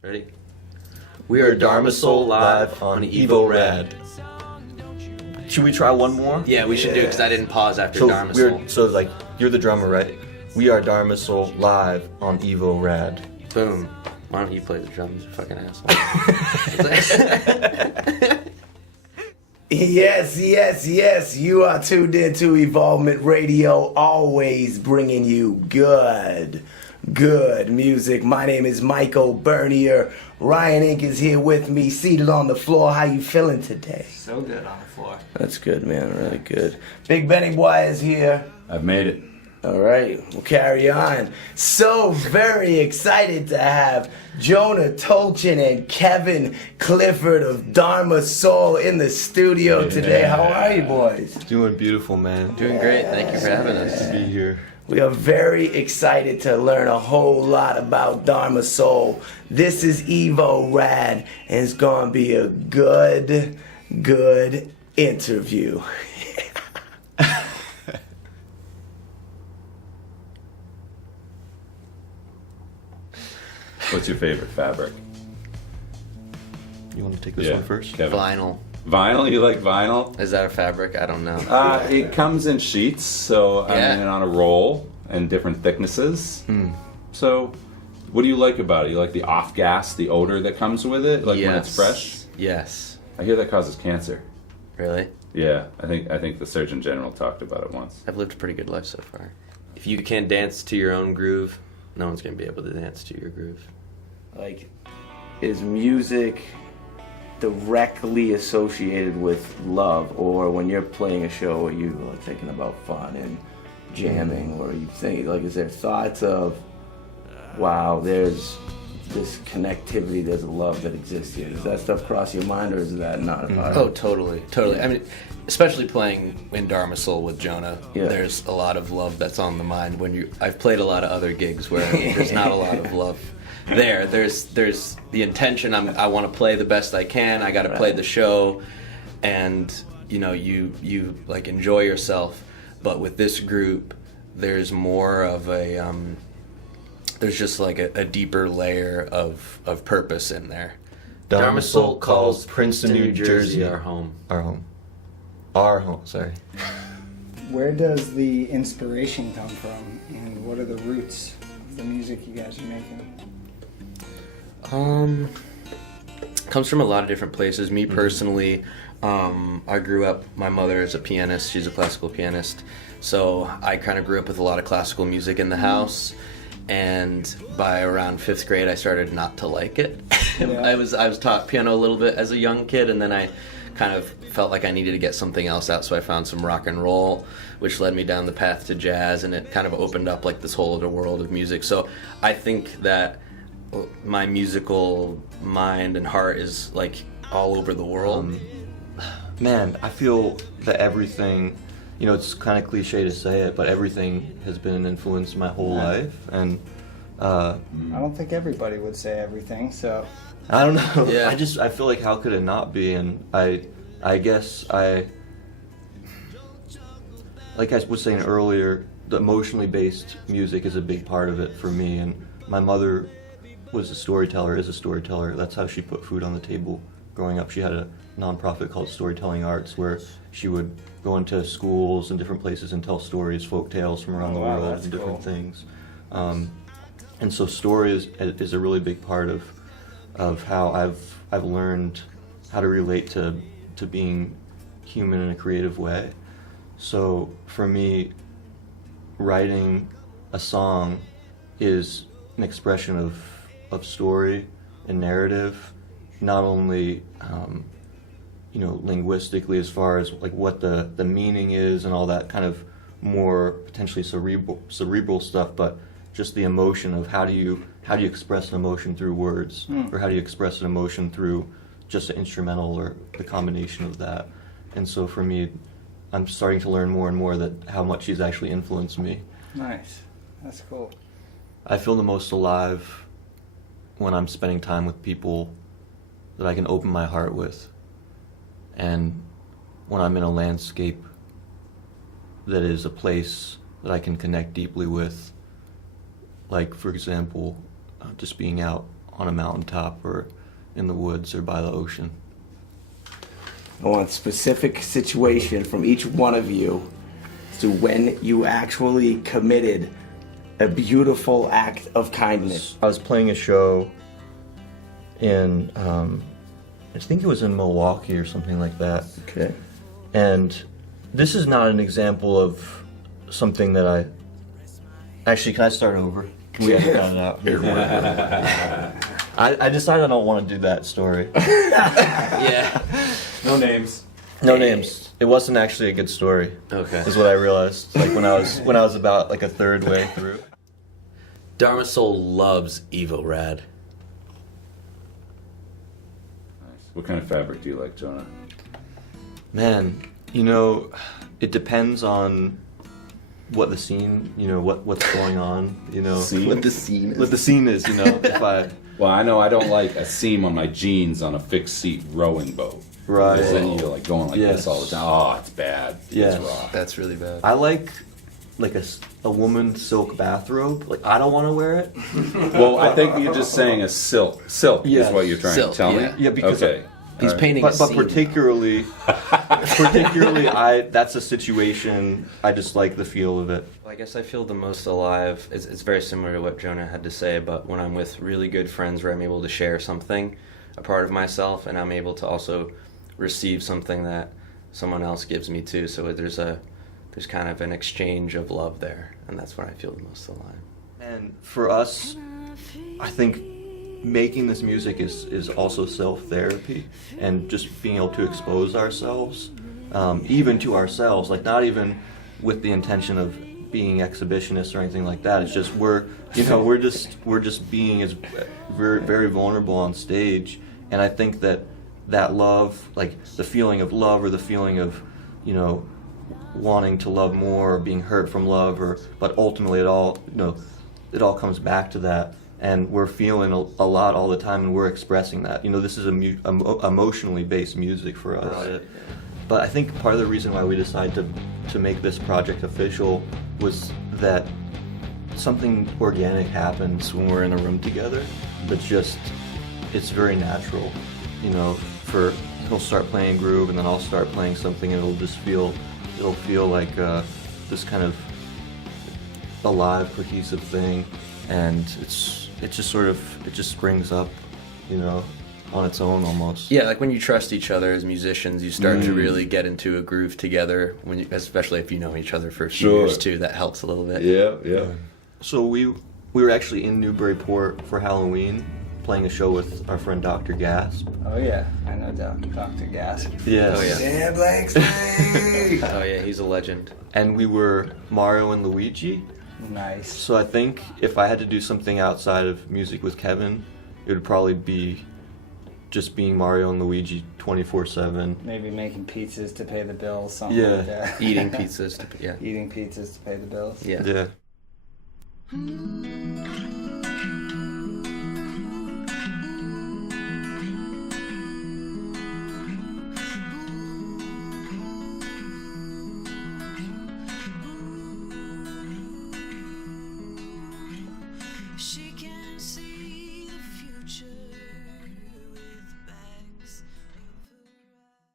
Ready? We are Dharmasoul live on EVO RAD. Should we try one more? Yeah, we should do it because I didn't pause after Dharmasoul. So like, you're the drummer, right? We are Dharmasoul live on EVO RAD. Boom. Why don't you play the drums, you fucking asshole? Yes. You are tuned into Evolvement Radio, always bringing you good music. My name is Michael Bernier. Ryan Inc. is here with me, seated on the floor. How you feeling today? So good on the floor. That's good, man. Really good. Big Benny Boy is here. I've made it. All right, we'll carry on. So very excited to have Jonah, Tolchin, and Kevin Clifford of Dharmasoul in the studio today. How are you, boys? Doing beautiful, man. Doing great. Thank you for having us. To be here. We are very excited to learn a whole lot about Dharmasoul. This is EVO RAD, and it's gonna be a good interview. What's your favorite fabric? You want to take this one first? Kevin. Vinyl. Vinyl? You like vinyl? Is that a fabric? I don't know. It comes in sheets, so Yeah. I mean on a roll and different thicknesses. So, what do you like about it? You like the off gas, the odor that comes with it, like when it's fresh? Yes. I hear that causes cancer. Really? Yeah, I think the Surgeon General talked about it once. I've lived a pretty good life so far. If you can't dance to your own groove, no one's gonna be able to dance to your groove. Like, is music directly associated with love, or when you're playing a show, are you thinking about fun and jamming, or you think, like, is there thoughts of, wow, there's this connectivity, there's a love that exists here? Does that stuff cross your mind, or is that not a part Oh, of it? totally. I mean, especially playing in Dharmasoul with Jonah, there's a lot of love that's on the mind. I've played a lot of other gigs where there's not a lot of love there. There's the intention. I want to play the best I can. I got to play the show, and you like enjoy yourself. But with this group, there's more of a there's just like a deeper layer of purpose in there. Dharmasoul calls Princeton, New Jersey our home. Our home, sorry. Where does the inspiration come from, and what are the roots of the music you guys are making? Comes from a lot of different places. Me personally, I grew up, my mother is a pianist, she's a classical pianist, so I kind of grew up with a lot of classical music in the house, and by around 5th grade I started not to like it. Yeah. I was taught piano a little bit as a young kid, and then I kind of felt like I needed to get something else out, so I found some rock and roll, which led me down the path to jazz, and it kind of opened up like this whole other world of music. So I think that my musical mind and heart is like all over the world. Man, I feel that everything, it's kind of cliche to say it, but everything has been an influence my whole life, and I don't think everybody would say everything, so... I don't know. Yeah. I feel like, how could it not be? And I guess like I was saying earlier, the emotionally based music is a big part of it for me. And my mother is a storyteller. That's how she put food on the table growing up. She had a nonprofit called Storytelling Arts, where she would go into schools and different places and tell stories, folk tales from around the world, that's and different cool. things. And so story is a really big part of how I've learned how to relate to being human in a creative way. So for me, writing a song is an expression of story and narrative, not only linguistically, as far as like what the meaning is and all that kind of more potentially cerebral stuff, but just the emotion of how do you express an emotion through words, or how do you express an emotion through just an instrumental or the combination of that. And so for me, I'm starting to learn more and more that how much she's actually influenced me. Nice. That's cool. I feel the most alive when I'm spending time with people that I can open my heart with, and when I'm in a landscape that is a place that I can connect deeply with. Like, for example, just being out on a mountaintop or in the woods or by the ocean. I want a specific situation from each one of you to when you actually committed a beautiful act of kindness. I was playing a show in, I think it was in Milwaukee or something like that. Okay. And this is not an example of something that Actually, can I start over? Can we edit that out here? I decided I don't want to do that story. Yeah. No names. No names. It wasn't actually a good story. Okay. Is what I realized. Like when I was about like a third way through. Dharmasoul loves EVO RAD. Nice. What kind of fabric do you like, Jonah? Man, it depends on what the scene, what's going on, Scene? what the scene is, if I Well, I know I don't like a seam on my jeans on a fixed seat rowing boat. Right. Because then you're like going like Yes. this all the time. Oh, it's bad. Yes. It's raw. That's really bad. I like a woman's silk bathrobe. Like I don't want to wear it. Well, I think you're just saying a silk. Silk Yes. is what you're trying Silk, to tell yeah. me. Yeah, because okay. He's All right. painting But a scene. particularly, that's a situation I just like the feel of it. I guess I feel the most alive. It's very similar to what Jonah had to say, but when I'm with really good friends where I'm able to share something, a part of myself, and I'm able to also receive something that someone else gives me too. So there's kind of an exchange of love there, and that's when I feel the most alive. And for us, I think making this music is also self-therapy, and just being able to expose ourselves, even to ourselves, like not even with the intention of being exhibitionists or anything like that. It's just we're just being as very, very vulnerable on stage, and I think that love, like the feeling of love or the feeling of wanting to love more or being hurt from love, but ultimately it all comes back to that. And we're feeling a lot all the time, and we're expressing that. This is emotionally based music for us. Right. But I think part of the reason why we decided to make this project official was that something organic happens when we're in a room together. It's very natural. He'll start playing a groove, and then I'll start playing something, and it'll feel like this kind of alive, cohesive thing, and it just springs up, on its own almost. Yeah, like when you trust each other as musicians, you start to really get into a groove together. Especially if you know each other for a few years too, that helps a little bit. Yeah. So we were actually in Newburyport for Halloween, playing a show with our friend Dr. Gasp. Oh yeah, I know Dr. Gasp. Yes. Oh yeah. Sam Blanksley! Oh yeah, he's a legend. And we were Mario and Luigi. Nice. So I think if I had to do something outside of music with Kevin, it would probably be just being Mario and Luigi 24/7. Maybe making pizzas to pay the bills, something Yeah. like that. Eating pizzas. Yeah. Eating pizzas to pay the bills. Yeah. Yeah.